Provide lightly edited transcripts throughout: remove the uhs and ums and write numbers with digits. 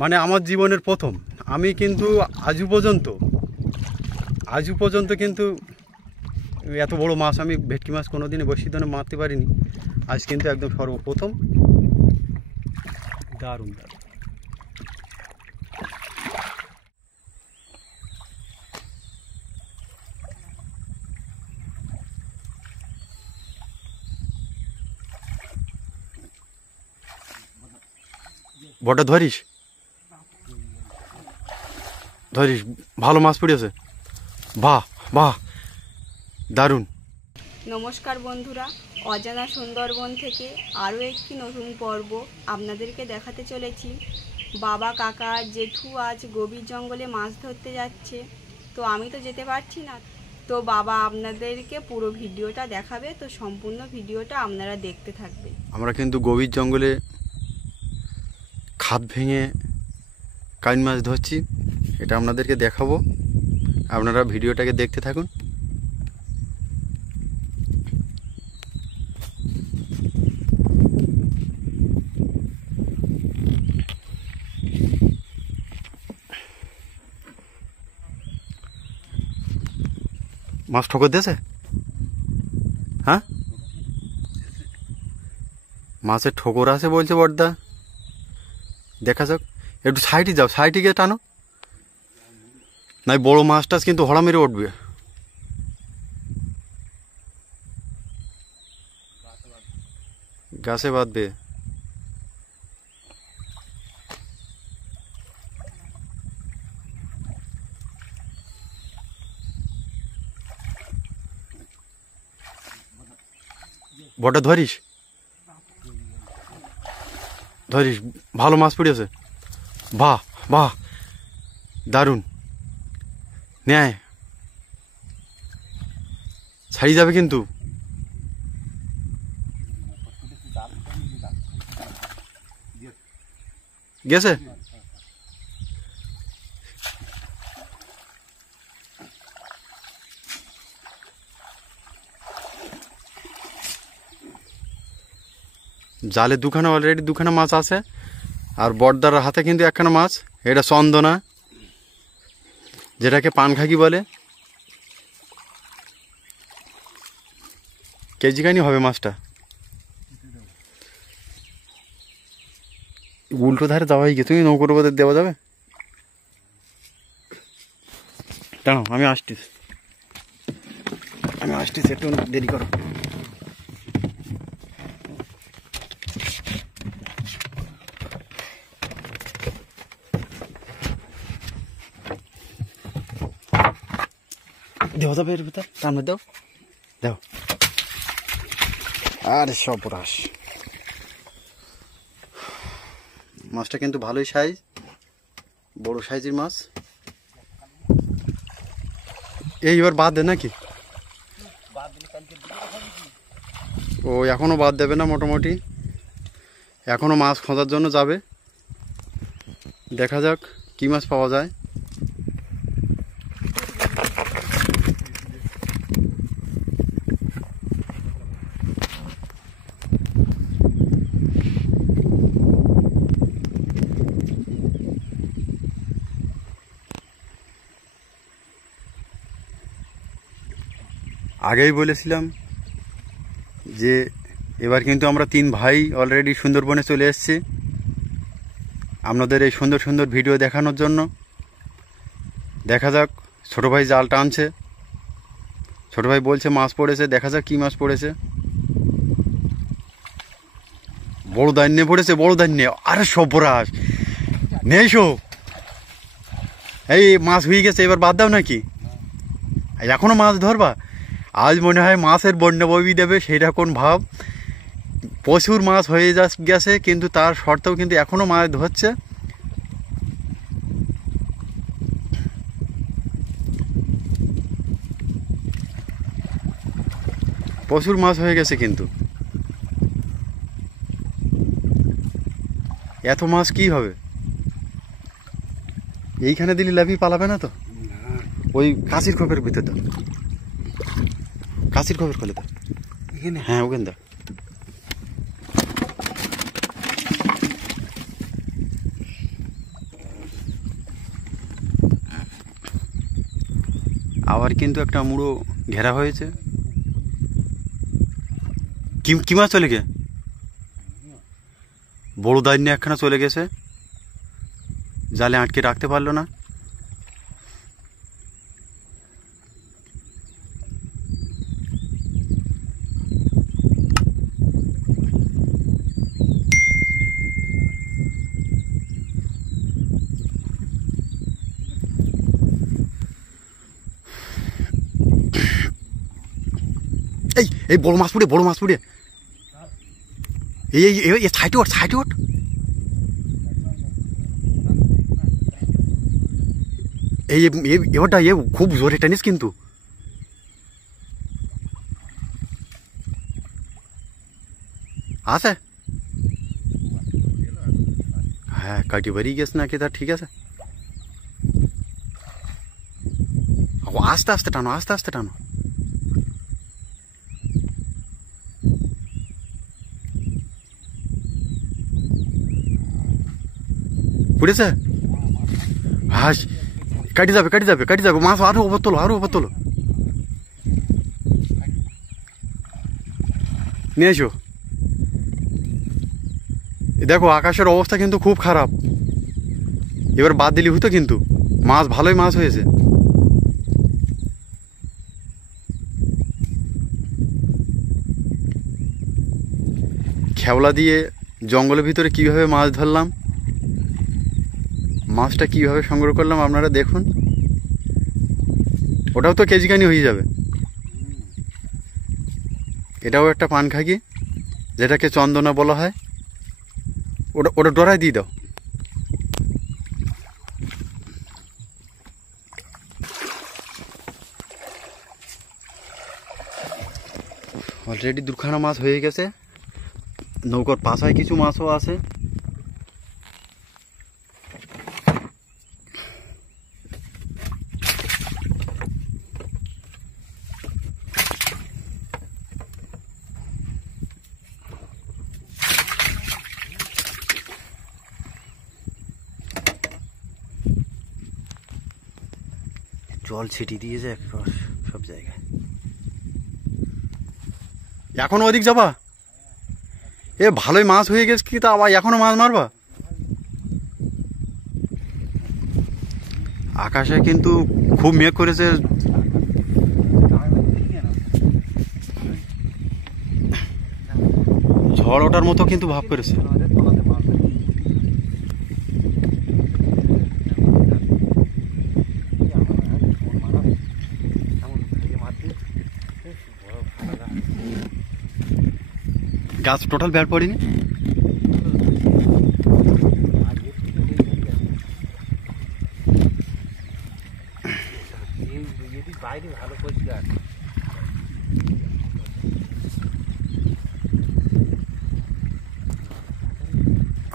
মানে আমার জীবনের প্রথম। আমি কিন্তু আজও পর্যন্ত কিন্তু এত বড় মাছ আমি ভেটকি মাছ কোনো দিনে বসি ধরে মারতে পারিনি। আজ কিন্তু একদম সর্বপ্রথম। দারুণ দারুণ। বড়টা ধরিস ভালো মাছ পড়েছে। বাহ বাহ, দারুণ। নমস্কার বন্ধুরা, অজানা সুন্দরবন থেকে আরও একটি নতুন পর্ব আপনাদেরকে দেখাতে চলেছি। বাবা, কাকা, জেঠু আজ গভীর জঙ্গলে মাছ ধরতে যাচ্ছে। তো আমি তো যেতে পারছি না, তো বাবা আপনাদেরকে পুরো ভিডিওটা দেখাবে। তো সম্পূর্ণ ভিডিওটা আপনারা দেখতে থাকবেন। আমরা কিন্তু গভীর জঙ্গলে খাদ ভেঙে কাইন মাছ ধরছি, এটা আপনাদেরকে দেখাবো। আপনারা ভিডিওটাকে দেখতে থাকুন। মাছ ঠোকর দিয়েছে? হ্যাঁ, মাছের ঠোকর আছে বলছে বড়দা। দেখা যাক, একটু সাইডে যাও, সাইডে গিয়ে টানো। নাই বড় মাছটা কিন্তু হড়া মেরে উঠবে। গাছে বাঁধবে। বড়টা ধরিস ভালো মাছ পড়েছে। বাহ বাহ, দারুণ। ন্যায় ছাড়িয়ে যাবে কিন্তু। গেছে? জালে দুখানা, অলরেডি দুখানা মাছ আছে। আর বড়দার হাতে কিন্তু একখানা মাছ, এটা চন্দনা, যেটাকে পানখাকি বলে। কেজি খানি হবে মাছটা। উল্টো ধারে যাওয়া হয়ে গিয়ে তুমি নৌকোর উপর দেওয়া যাবে? দাঁড়াও, আমি আসছি, একটু দেরি করো। দেওয়া যাবে এর ভিতর? তার মধ্যে দাও। আরে সর্বনাশ, মাছটা কিন্তু ভালোই সাইজ, বড় সাইজের মাছ। এইবার বাদ দে নাকি? ও এখনো বাদ দেবে না, মোটামুটি এখনো মাছ খোঁজার জন্য যাবে। দেখা যাক কি মাছ পাওয়া যায়। আগেই বলেছিলাম যে এবার কিন্তু আমরা 3 ভাই অলরেডি সুন্দরবনে চলে এসেছি আপনাদের এই সুন্দর সুন্দর ভিডিও দেখানোর জন্য। দেখা যাক, ছোট ভাই জাল টানছে, ছোট ভাই বলছে মাছ পড়েছে। দেখা যাক কি মাছ পড়েছে। বড় দান্নে পড়েছে, বড় দান্নে। আরে সর্বনাশ, নেই শো, এই মাছ হয়ে গেছে, এবার বাদ দাও নাকি? এখনো মাছ ধরবা? আজ মনে হয় মাছের বন্যা ববি দেবে, সেটা কোন ভাব। প্রচুর মাছ হয়ে গেছে, কিন্তু তার শর্তেও কিন্তু এখনো মাছ ধরছে। প্রচুর মাছ হয়ে গেছে, কিন্তু এত মাছ কি হবে? এইখানে দিলে লাভি পালাবে না তো? ওই কাঁচির খোপের ভিতর দাও, কাঁচির খোপের খোলে দাও। হ্যাঁ, ওখানে দাও। আবার কিন্তু একটা মুড়ো ঘেরা হয়েছে। কি মাছ চলে গে? বড় দাইন্য একখানা চলে গেছে, জালে আটকে রাখতে পারলো না। এই বড় মাছ পুড়ে এই সাইড ওঠ। এবারটা খুব জোরে টেনিস কিন্তু। আছে হ্যাঁ, কাটি বেরিয়ে গেছে নাকি তা ঠিক আছে। আস্তে আস্তে টানো। পুড়েছে? হাস, কাটি যাবে মাছ। আরো ওপর তোলো নিয়ে এসো। দেখো আকাশের অবস্থা কিন্তু খুব খারাপ, এবার বাদ দিলি হতো কিন্তু। মাছ ভালোই মাছ হয়েছে। খেওলা দিয়ে জঙ্গলের ভিতরে কিভাবে মাছ ধরলাম, মাছটা কিভাবে সংগ্রহ করলাম আপনারা দেখুন। ওটাও তো কেজিখানি হয়ে যাবে। এটাও একটা পানখাকি, যেটাকে চন্দনা বলা হয়। ওটা ডরায় দিয়ে দাও। অলরেডি দুখানা মাছ হয়ে গেছে। নৌকার পাশায় কিছু মাছও আছে। জল ছিটিয়ে দিয়েছে একবার সব জায়গায়। এখন ওদিক যাবা? ভালোই মাছ হয়ে গেছে কি তা আবার এখনো মাছ মারবা? আকাশে কিন্তু খুব মেঘ করেছে। ঝড় ওঠার মতো কিন্তু ভাব করেছে। গাছ টোটাল বের পড়েনি।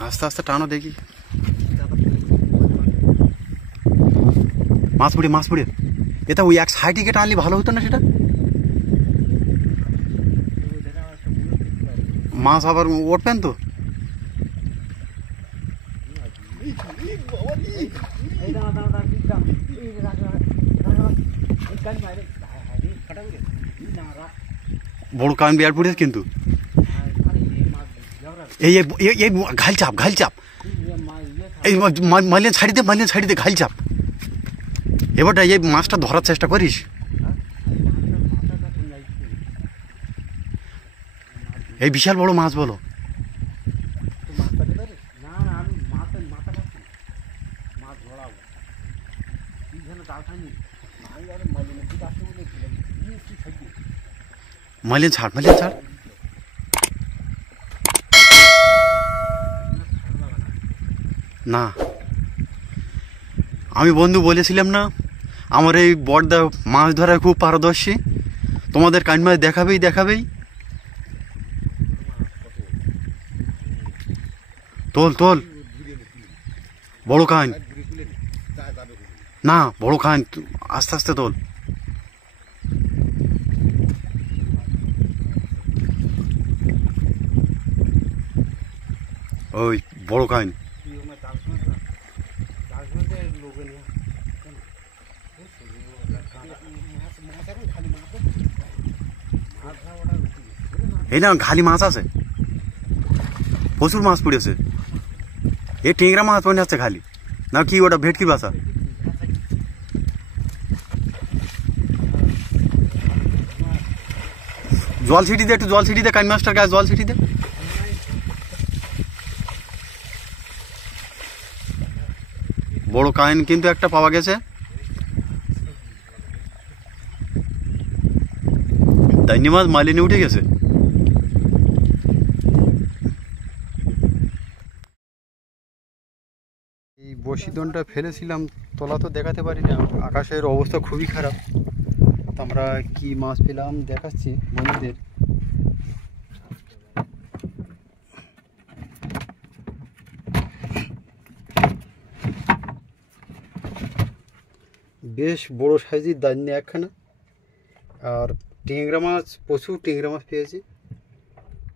আস্তে আস্তে টানো দেখি। মাছ পড়ে এটা ওই এক সাইডে গিয়ে টানলে ভালো হতো না? সেটা মাছ আবার উঠবেন তো। বড় কান বিয়ার পড়েছে কিন্তু। এই ঘাল চাপ এই মালিয়ান ছাড়ি দে ঘাল চাপ। এবারটা এই মাছটা ধরার চেষ্টা করিস। এই বিশাল বড় মাছ বলো। মালিয়ান ছাড় না। আমি বন্ধু বলেছিলাম না আমার এই বড়দা মাছ ধরায় খুব পারদর্শী, তোমাদের কান মাছ দেখাবেই। তোল বড় কান না, বড় কান আস্তে আস্তে তোল। ওই বড় কান এই না খালি মাছ আছে, প্রচুর মাছ পড়েছে। এই টেংরা মাছ মনে হচ্ছে খালি, না কি ওটা ভেটকি বাসা? জল ছিটি দে, একটু জল ছিটি দে, কামি মাছটার গায়ে জল ছিটি দে। বড় কাহিনী কিন্তু একটা পাওয়া গেছে। দাইনি মাছ মালিনে উঠে গেছে। এই বসিদনটা ফেলেছিলাম, তোলা তো দেখাতে পারি না, আকাশের অবস্থা খুবই খারাপ। তো আমরা কি মাছ পেলাম দেখাচ্ছি বন্ধুদের। বেশ বড় সাইজের দান্নি একখানা, আর টেংরা মাছ, প্রচুর টেংরা মাছ পেয়েছি।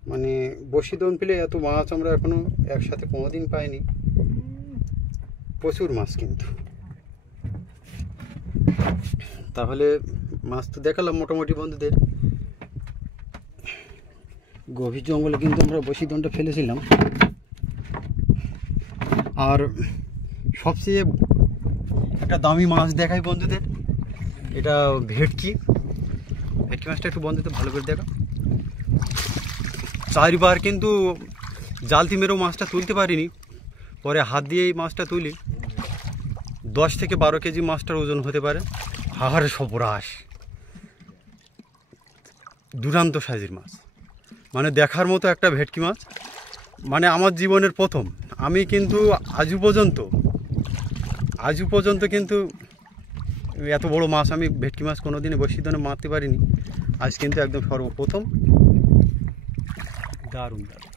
মানে বসিদন পেলে এত মাছ আমরা এখনো একসাথে কোনোদিন পাইনি। প্রচুর মাছ কিন্তু। তাহলে মাছ তো দেখালাম মোটামুটি বন্ধুদের। গভীর জঙ্গলে কিন্তু আমরা বসিদনটা ফেলেছিলাম। আর সবচেয়ে একটা দামি মাছ দেখাই বন্ধুদের, এটা ভেটকি। ভেটকি মাছটা একটু বন্ধুদের ভালো করে দেখা। চারবার কিন্তু জালতি মেরেও মাছটা তুলতে পারিনি, পরে হাত দিয়ে এই মাছটা তুলি। 10 থেকে 12 কেজি মাছটার ওজন হতে পারে। হাহারে সর্বনাশ, দুর্দান্ত সাইজের মাছ, মানে দেখার মতো একটা ভেটকি মাছ। মানে আমার জীবনের প্রথম। আমি কিন্তু আজও পর্যন্ত কিন্তু এত বড় মাছ আমি ভেটকি মাছ কোনোদিনই বসিদনে মারতে পারিনি। আজ কিন্তু একদম সর্বপ্রথম। দারুণ দারুণ।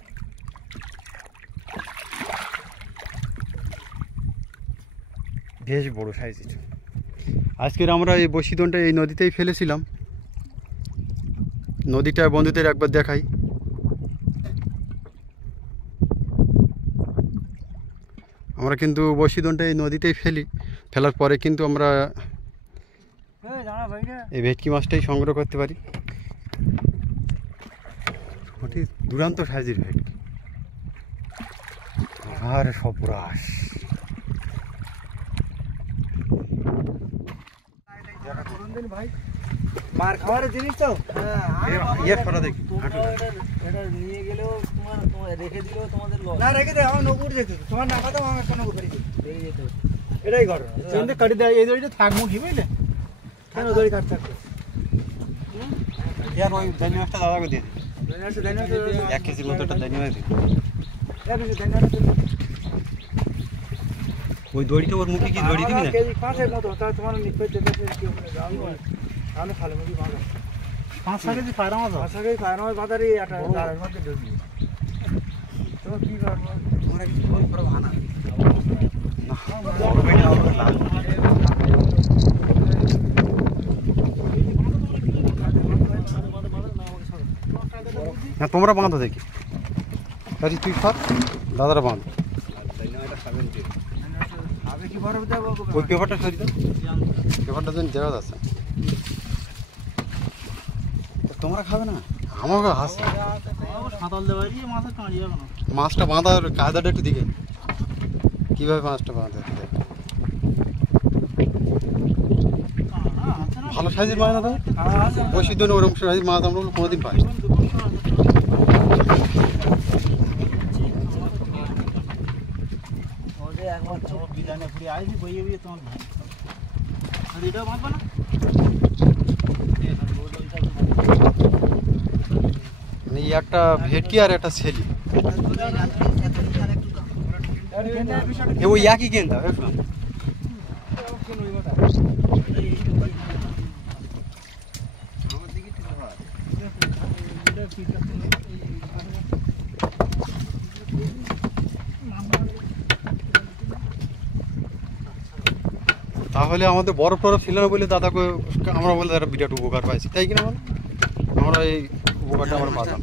বেশ বড় সাইজের। আজকের আমরা এই বসিদনটা এই নদীতেই ফেলেছিলাম। নদীটা বন্ধুদের একবার দেখাই। আমরা কিন্তু বসিদনটা এই নদীতেই ফেলার পরে কিন্তু আমরা এই ভেটকি মাছটাই সংগ্রহ করতে পারি। ওটি দুর্দান্ত সাইজের ভেটকি। আর সর্বনাশ, ভাই মার খাওয়ার জিনিস তো এটা নিয়ে গেলেও তোমার রেখে দিলেও তোমাদের না রেখে দেয়। আমার নৌকুর যেত, তোমার না কথা আমার একটা নৌকু বেরিয়ে যেত। এটাই ঘটনা। চিন্তা কাটি দেয়, এই দড়িটা থাকবো কি বুঝলে? কেন দড়ি কাট থাকবে? ওই দানি মাছটা দাদাকে দিয়ে 1 কেজির মতো একটা দানি মাছ দিই। ওই দড়িটা ওর মুখে কি দড়ি দিবি না? কেজি 5 মতো তা তোমার নিপে দেবে কি হবে? আমি খালি মুখি ভাঙা 5 কেজি পায়রা মাছ, 5 কেজি পায়রা মাছ বাজারে একটা জালের মধ্যে ঢুকি। তো কি করব? তোমরা কিছু ফোন করো ভানা না, তোমরা বাঁধো দেখি। আরে তুই খা, দাদারা বাঁধ। ওই পেপারটা সরিয়ে দাও, পেপারটা যেন দেওয়া যাচ্ছে। তোমরা খাবে না? আমাকে হাসি। মাছটা বাঁধার কায়দাটা একটু দিকে, কীভাবে মাছটা বাঁধা দেখ। ভালো সাইজের মাছ না তো বসিদন, ওরকম সাইজের মাছ আমরা কোনোদিন পাই। একটা ভেটকি আর একটা ছেলি, ওই একই কেনতা। তাহলে আমাদের বরফ টরফ ছিল না বলে দাদাকে আমরা বলে একটা বিরাট উপকার পাইছি, তাই কিনা বল? আমরা এই উপকারটা আমরা পাতাম।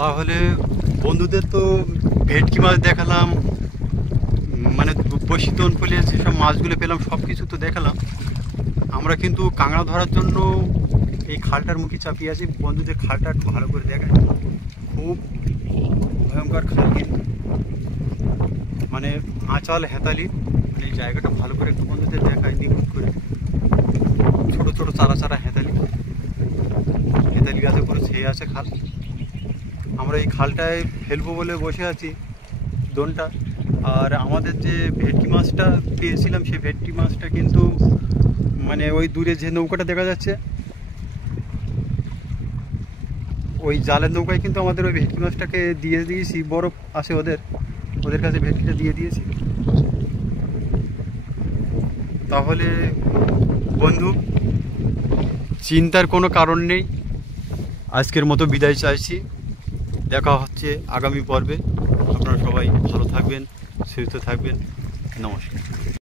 তাহলে বন্ধুদের তো ভেটকি মাছ দেখালাম, মানে বসিতন ফলে যেসব মাছগুলো পেলাম সব কিছু তো দেখালাম। আমরা কিন্তু কাঁকড়া ধরার জন্য এই খালটার মুখে চাপিয়ে আছি। বন্ধুদের খালটা একটু ভালো করে দেখায়, খুব ভয়ঙ্কর খাল কিন্তু, মানে আঁচাল হেতালি। মানে এই জায়গাটা ভালো করে একটু বন্ধুদের দেখায় নিখুঁত করে। ছোট ছোট চারা চারা হেতালি গাছে করে ছেয়ে আছে খাল। আমরা এই খালটায় ফেলবো বলে বসে আছি দোনটা। আর আমাদের যে ভেটকি মাছটা পেয়েছিলাম সেই ভেটকি মাছটা কিন্তু মানে ওই দূরে যে নৌকাটা দেখা যাচ্ছে ওই জালের নৌকায় কিন্তু আমাদের ওই ভেটকি মাছটাকে দিয়ে দিয়েছি। বরফ আসে ওদের কাছে ভেটকিটা দিয়ে দিয়েছি। তাহলে বন্ধু চিন্তার কোনো কারণ নেই, আজকের মতো বিদায় চাইছি। দেখা হচ্ছে আগামী পর্বে। আপনারা সবাই ভালো থাকবেন, সুস্থ থাকবেন। নমস্কার।